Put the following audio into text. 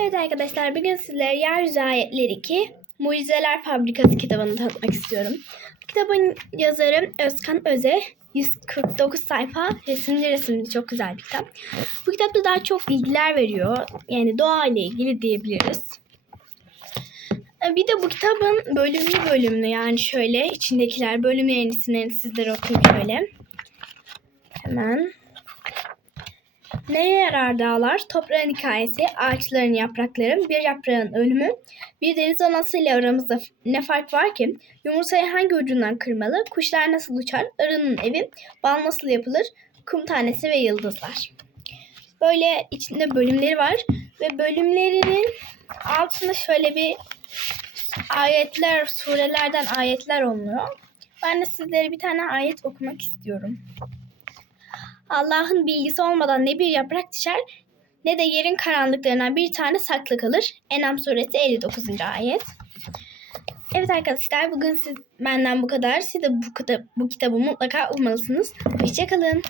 Evet arkadaşlar bugün sizlere Yeryüzü Ayetleri 2 Mucizeler Fabrikası kitabını tanıtmak istiyorum. Kitabın yazarı Özkan Öze 149 sayfa resimli resimli çok güzel bir kitap. Bu kitapta daha çok bilgiler veriyor. Yani doğa ile ilgili diyebiliriz. Bir de bu kitabın bölümlü bölümlü yani şöyle içindekiler bölümlerin isimlerini sizlere okuyayım şöyle. Hemen. Neye yarar dağlar? Toprağın hikayesi, ağaçların yaprakları, bir yaprağın ölümü, bir deniz anası ile aramızda ne fark var ki? Yumurtayı hangi ucundan kırmalı? Kuşlar nasıl uçar? Arının evi, bal nasıl yapılır? Kum tanesi ve yıldızlar. Böyle içinde bölümleri var ve bölümlerinin altında şöyle bir ayetler, surelerden ayetler oluyor. Ben de sizlere bir tane ayet okumak istiyorum. Allah'ın bilgisi olmadan ne bir yaprak düşer ne de yerin karanlıklarından bir tane saklı kalır. Enam suresi 59. ayet. Evet arkadaşlar bugün siz, benden bu kadar. Siz de bu, kitap, bu kitabı mutlaka okumalısınız. Hoşçakalın.